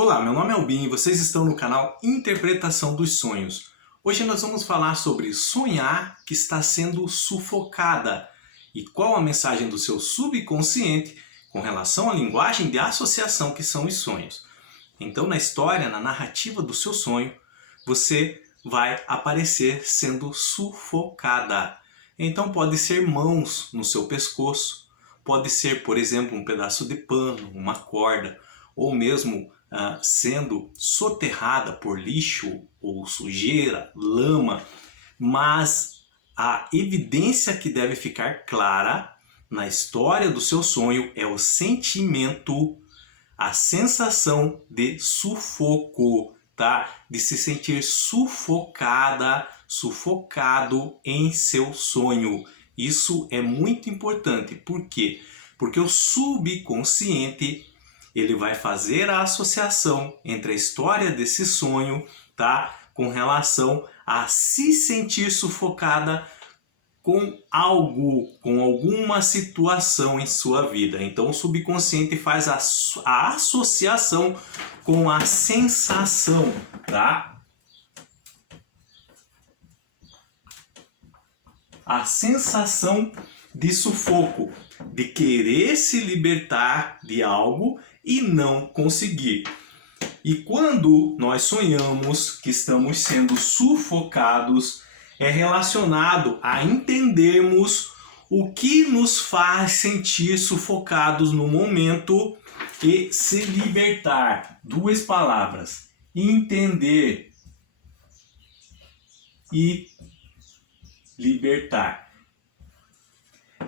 Olá, meu nome é Albin e vocês estão no canal Interpretação dos Sonhos. Hoje nós vamos falar sobre sonhar que está sendo sufocada e qual a mensagem do seu subconsciente com relação à linguagem de associação que são os sonhos. Então, na história, na narrativa do seu sonho, você vai aparecer sendo sufocada. Então pode ser mãos no seu pescoço, pode ser, por exemplo, um pedaço de pano, uma corda, ou mesmo sendo soterrada por lixo ou sujeira, lama, mas a evidência que deve ficar clara na história do seu sonho é o sentimento, a sensação de sufoco, tá? De se sentir sufocada, sufocado em seu sonho. Isso é muito importante. Por quê? Porque o subconsciente ele vai fazer a associação entre a história desse sonho, tá? Com relação a se sentir sufocada com algo, com alguma situação em sua vida. Então o subconsciente faz a associação com a sensação, tá? A sensação de sufoco, de querer se libertar de algo e não conseguir. E quando nós sonhamos que estamos sendo sufocados, é relacionado a entendermos o que nos faz sentir sufocados no momento e se libertar. Duas palavras: entender e libertar.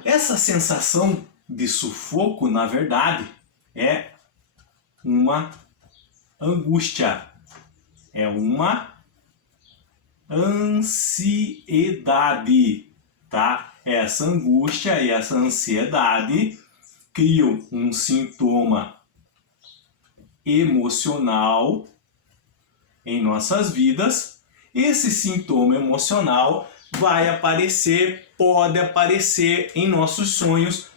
Essa sensação de sufoco, na verdade, é uma angústia, é uma ansiedade, tá? Essa angústia e essa ansiedade criam um sintoma emocional em nossas vidas. Esse sintoma emocional vai aparecer, pode aparecer em nossos sonhos,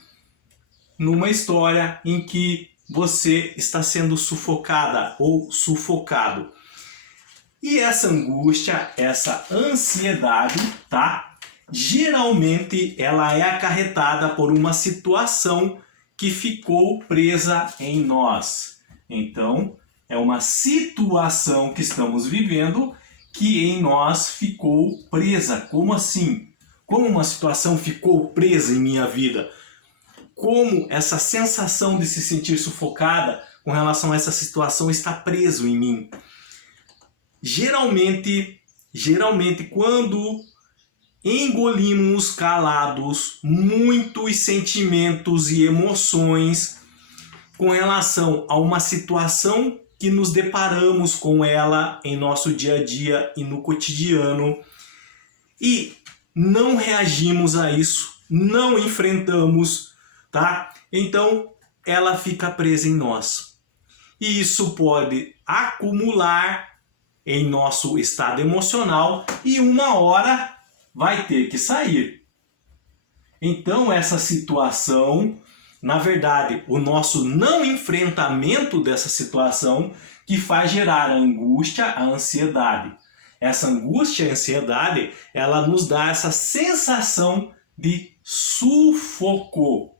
numa história em que você está sendo sufocada ou sufocado. E essa angústia, essa ansiedade, tá? Geralmente ela é acarretada por uma situação que ficou presa em nós. Então, é uma situação que estamos vivendo que em nós ficou presa. Como assim? Como uma situação ficou presa em minha vida? Como essa sensação de se sentir sufocada com relação a essa situação está preso em mim? Geralmente quando engolimos calados muitos sentimentos e emoções com relação a uma situação que nos deparamos com ela em nosso dia a dia e no cotidiano e não reagimos a isso, não enfrentamos, tá? Então ela fica presa em nós. E isso pode acumular em nosso estado emocional e uma hora vai ter que sair. Então essa situação, na verdade, o nosso não enfrentamento dessa situação que faz gerar a angústia, a ansiedade. Essa angústia e ansiedade, ela nos dá essa sensação de sufoco.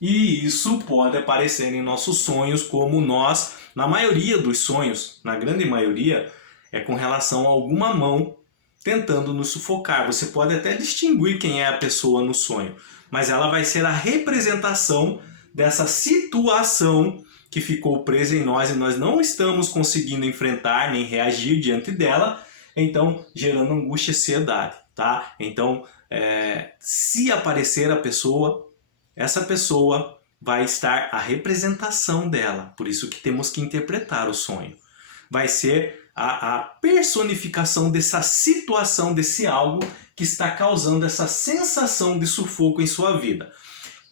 E isso pode aparecer em nossos sonhos, como nós, na maioria dos sonhos, na grande maioria, é com relação a alguma mão tentando nos sufocar. Você pode até distinguir quem é a pessoa no sonho, mas ela vai ser a representação dessa situação que ficou presa em nós e nós não estamos conseguindo enfrentar nem reagir diante dela, então gerando angústia e ansiedade, tá? Então, se aparecer a pessoa, essa pessoa vai estar a representação dela, por isso que temos que interpretar o sonho. Vai ser a personificação dessa situação, desse algo que está causando essa sensação de sufoco em sua vida.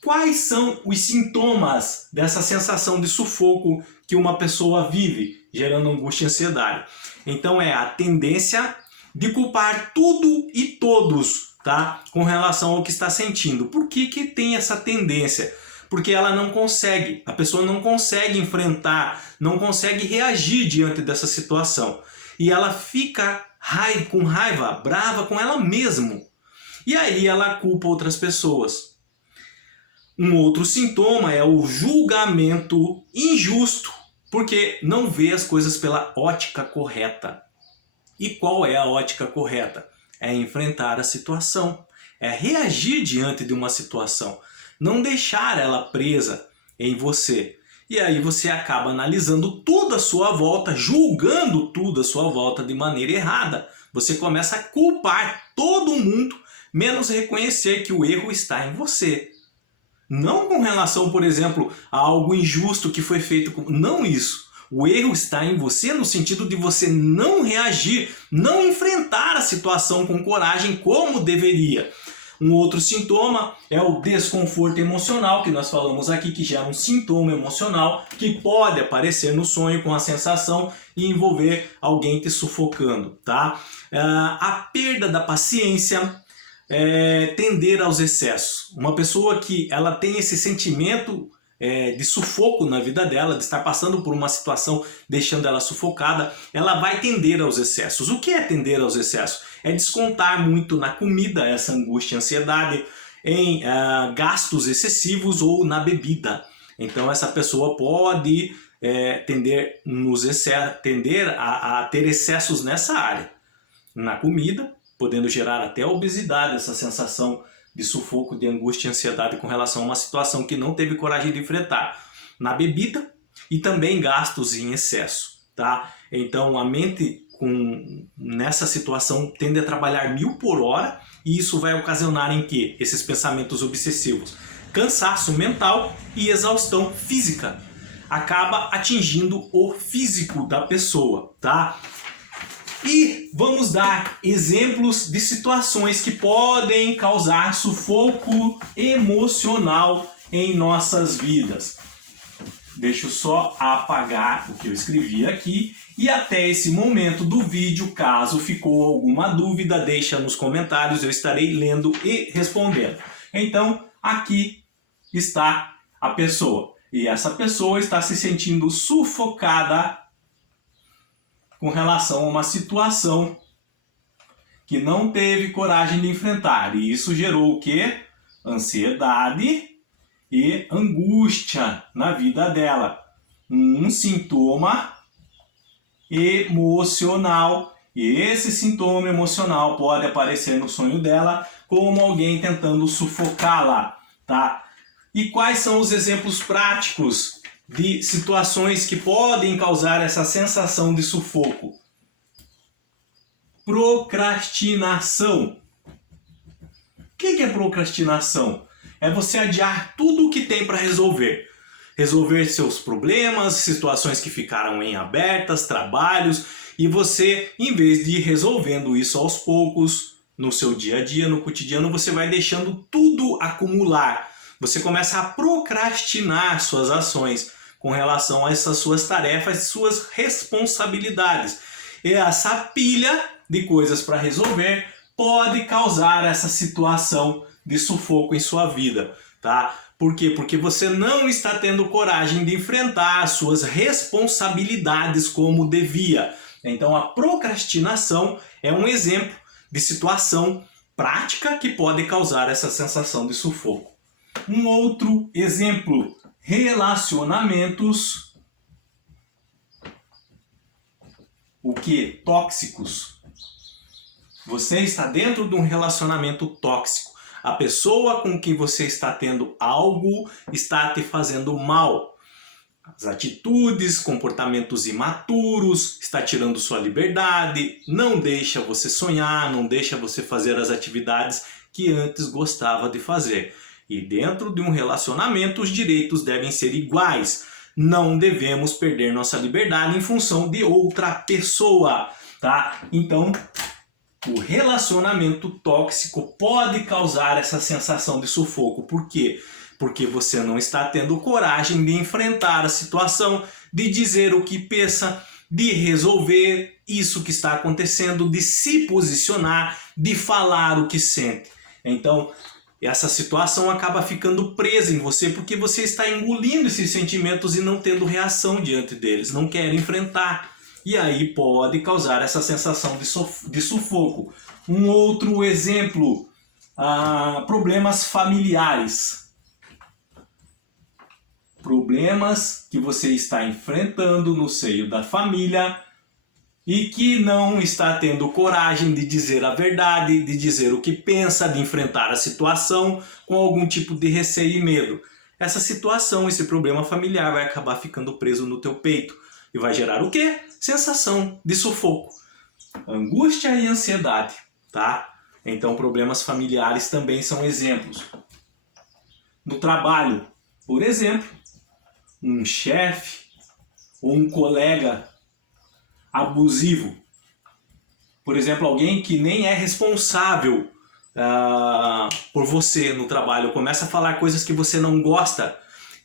Quais são os sintomas dessa sensação de sufoco que uma pessoa vive, gerando angústia e ansiedade? Então é a tendência de culpar tudo e todos, tá? Com relação ao que está sentindo. Por que que tem essa tendência? porque ela não consegue, a pessoa não consegue enfrentar, não consegue reagir diante dessa situação. E ela fica com raiva, brava com ela mesma. E aí ela culpa outras pessoas. Um outro sintoma é o julgamento injusto, porque não vê as coisas pela ótica correta. E qual é a ótica correta? É enfrentar a situação, é reagir diante de uma situação, não deixar ela presa em você. E aí você acaba analisando tudo à sua volta, julgando tudo à sua volta de maneira errada. Você começa a culpar todo mundo, menos reconhecer que o erro está em você. Não com relação, por exemplo, a algo injusto que foi feito. Não isso. O erro está em você no sentido de você não reagir, não enfrentar a situação com coragem como deveria. Um outro sintoma é o desconforto emocional, que nós falamos aqui, que já é um sintoma emocional que pode aparecer no sonho com a sensação e envolver alguém te sufocando, tá? A perda da paciência, tender aos excessos. Uma pessoa que ela tem esse sentimento de sufoco na vida dela, de estar passando por uma situação deixando ela sufocada, ela vai tender aos excessos. O que é tender aos excessos? É descontar muito na comida, essa angústia e ansiedade, em gastos excessivos ou na bebida. Então essa pessoa pode tender a ter excessos nessa área. Na comida, podendo gerar até obesidade, essa sensação de sufoco, de angústia e ansiedade com relação a uma situação que não teve coragem de enfrentar. Na bebida e também gastos em excesso, tá? Então a mente nessa situação tende a trabalhar 1000 por hora e isso vai ocasionar em que? Esses pensamentos obsessivos. Cansaço mental e exaustão física. Acaba atingindo o físico da pessoa, tá? E vamos dar exemplos de situações que podem causar sufoco emocional em nossas vidas. Deixa eu só apagar o que eu escrevi aqui. E até esse momento do vídeo, caso ficou alguma dúvida, deixa nos comentários, eu estarei lendo e respondendo. Então, aqui está a pessoa. E essa pessoa está se sentindo sufocada com relação a uma situação que não teve coragem de enfrentar. E isso gerou o quê? Ansiedade e angústia na vida dela. Um sintoma emocional. E esse sintoma emocional pode aparecer no sonho dela como alguém tentando sufocá-la, tá? E quais são os exemplos práticos de situações que podem causar essa sensação de sufoco? Procrastinação. O que é procrastinação? É você adiar tudo o que tem para resolver. Resolver seus problemas, situações que ficaram em abertas, trabalhos, e você, em vez de ir resolvendo isso aos poucos, no seu dia a dia, no cotidiano, você vai deixando tudo acumular. Você começa a procrastinar suas ações com relação a essas suas tarefas, suas responsabilidades. E essa pilha de coisas para resolver pode causar essa situação de sufoco em sua vida, tá? Por quê? Porque você não está tendo coragem de enfrentar as suas responsabilidades como devia. Então a procrastinação é um exemplo de situação prática que pode causar essa sensação de sufoco. Um outro exemplo, relacionamentos tóxicos. Você está dentro de um relacionamento tóxico. A pessoa com quem você está tendo algo está te fazendo mal. As atitudes, comportamentos imaturos, está tirando sua liberdade, não deixa você sonhar, não deixa você fazer as atividades que antes gostava de fazer. E dentro de um relacionamento, os direitos devem ser iguais. Não devemos perder nossa liberdade em função de outra pessoa, tá? Então, o relacionamento tóxico pode causar essa sensação de sufoco. Por quê? Porque você não está tendo coragem de enfrentar a situação, de dizer o que pensa, de resolver isso que está acontecendo, de se posicionar, de falar o que sente. Então, essa situação acaba ficando presa em você porque você está engolindo esses sentimentos e não tendo reação diante deles, não quer enfrentar. E aí pode causar essa sensação de sufoco. Um outro exemplo, problemas familiares. Problemas que você está enfrentando no seio da família e que não está tendo coragem de dizer a verdade, de dizer o que pensa, de enfrentar a situação com algum tipo de receio e medo. Essa situação, esse problema familiar vai acabar ficando preso no teu peito e vai gerar o quê? Sensação de sufoco, angústia e ansiedade, tá? Então problemas familiares também são exemplos. No trabalho, por exemplo, um chefe ou um colega abusivo. Por exemplo, alguém que nem é responsável por você no trabalho, começa a falar coisas que você não gosta,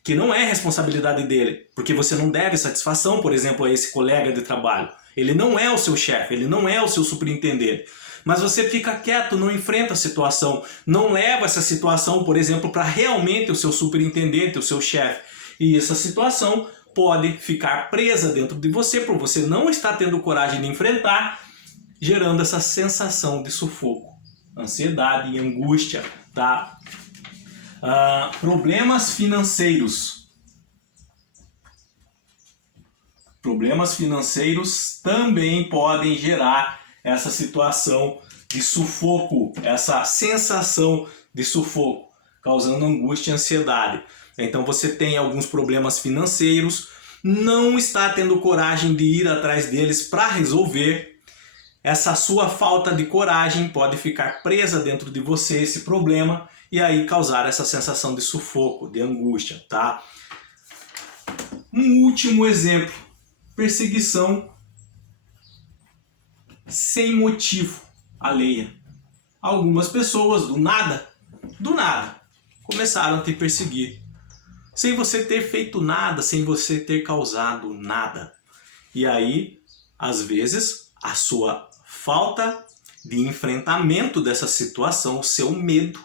que não é responsabilidade dele, porque você não deve satisfação, por exemplo, a esse colega de trabalho. Ele não é o seu chefe, ele não é o seu superintendente. Mas você fica quieto, não enfrenta a situação, não leva essa situação, por exemplo, para realmente o seu superintendente, o seu chefe. E essa situação pode ficar presa dentro de você por você não estar tendo coragem de enfrentar, gerando essa sensação de sufoco, ansiedade e angústia, tá? Problemas financeiros. Problemas financeiros também podem gerar essa situação de sufoco, essa sensação de sufoco, causando angústia e ansiedade. Então você tem alguns problemas financeiros, não está tendo coragem de ir atrás deles para resolver. Essa sua falta de coragem pode ficar presa dentro de você, esse problema, e aí causar essa sensação de sufoco, de angústia, tá? Um último exemplo, perseguição sem motivo alheia. Algumas pessoas do nada, começaram a te perseguir. Sem você ter feito nada, sem você ter causado nada. E aí, às vezes, a sua falta de enfrentamento dessa situação, o seu medo,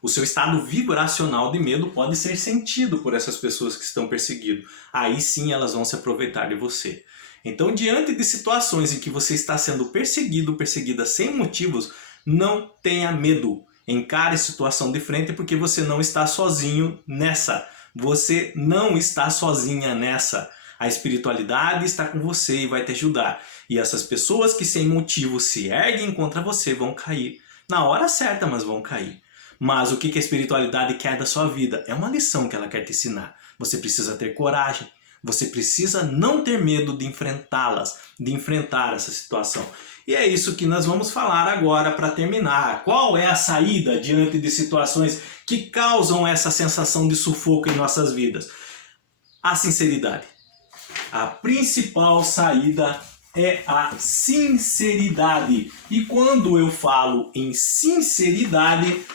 o seu estado vibracional de medo pode ser sentido por essas pessoas que estão perseguindo. Aí sim elas vão se aproveitar de você. Então, diante de situações em que você está sendo perseguido, perseguida sem motivos, não tenha medo. Encare a situação de frente porque você não está sozinho nessa. Você não está sozinha nessa. A espiritualidade está com você e vai te ajudar. E essas pessoas que sem motivo se erguem contra você vão cair. Na hora certa, mas vão cair. Mas o que a espiritualidade quer da sua vida? É uma lição que ela quer te ensinar. Você precisa ter coragem. Você precisa não ter medo de enfrentá-las, de enfrentar essa situação. E é isso que nós vamos falar agora para terminar. Qual é a saída diante de situações que causam essa sensação de sufoco em nossas vidas? A sinceridade. A principal saída é a sinceridade. E quando eu falo em sinceridade,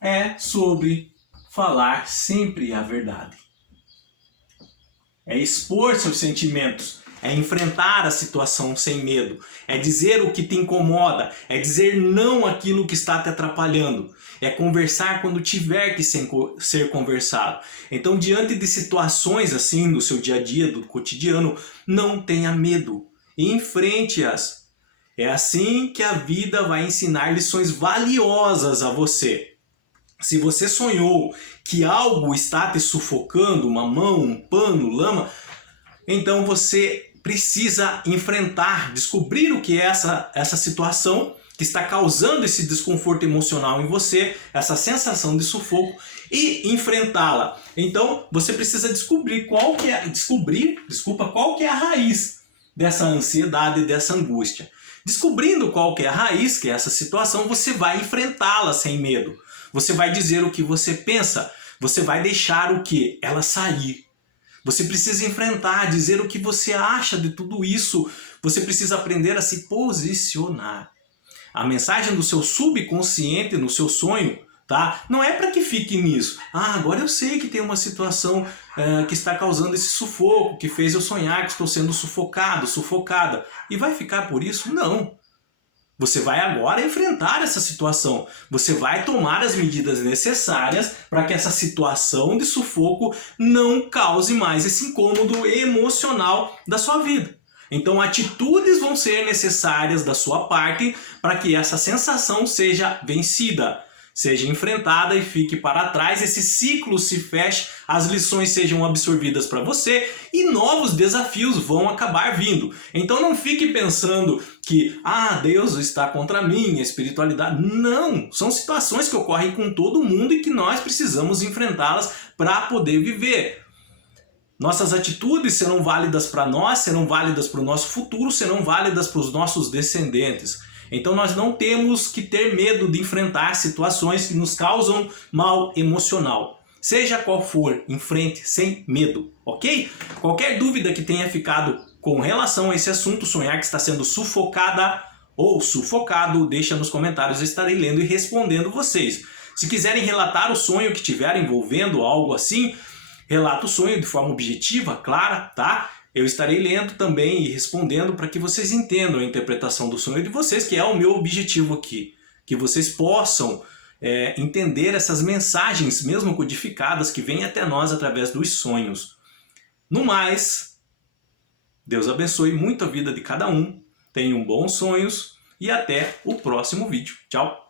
é sobre falar sempre a verdade. É expor seus sentimentos, é enfrentar a situação sem medo, é dizer o que te incomoda, é dizer não àquilo que está te atrapalhando, é conversar quando tiver que ser conversado. Então, diante de situações assim do seu dia a dia, do cotidiano, não tenha medo, enfrente-as. É assim que a vida vai ensinar lições valiosas a você. Se você sonhou que algo está te sufocando, uma mão, um pano, lama, então você precisa enfrentar, descobrir o que é essa situação que está causando esse desconforto emocional em você, essa sensação de sufoco e enfrentá-la. Então você precisa descobrir qual que é a raiz dessa ansiedade, dessa angústia. Descobrindo qual que é a raiz, que é essa situação, você vai enfrentá-la sem medo. Você vai dizer o que você pensa, você vai deixar o que? Ela sair. Você precisa enfrentar, dizer o que você acha de tudo isso. Você precisa aprender a se posicionar. A mensagem do seu subconsciente no seu sonho, tá? Não é para que fique nisso. Agora eu sei que tem uma situação que está causando esse sufoco, que fez eu sonhar que estou sendo sufocado, sufocada. E vai ficar por isso? Não. Você vai agora enfrentar essa situação. Você vai tomar as medidas necessárias para que essa situação de sufoco não cause mais esse incômodo emocional da sua vida. Então, atitudes vão ser necessárias da sua parte para que essa sensação seja vencida, seja enfrentada e fique para trás, esse ciclo se feche, as lições sejam absorvidas para você e novos desafios vão acabar vindo. Então não fique pensando que Deus está contra mim, a espiritualidade. Não, são situações que ocorrem com todo mundo e que nós precisamos enfrentá-las para poder viver. Nossas atitudes serão válidas para nós, serão válidas para o nosso futuro, serão válidas para os nossos descendentes. Então nós não temos que ter medo de enfrentar situações que nos causam mal emocional. Seja qual for, enfrente sem medo, ok? Qualquer dúvida que tenha ficado com relação a esse assunto, sonhar que está sendo sufocada ou sufocado, deixa nos comentários, eu estarei lendo e respondendo vocês. Se quiserem relatar o sonho que tiver envolvendo algo assim, relata o sonho de forma objetiva, clara, tá? Eu estarei lendo também e respondendo para que vocês entendam a interpretação do sonho de vocês, que é o meu objetivo aqui. Que vocês possam entender essas mensagens, mesmo codificadas, que vêm até nós através dos sonhos. No mais, Deus abençoe muito a vida de cada um, tenham bons sonhos e até o próximo vídeo. Tchau!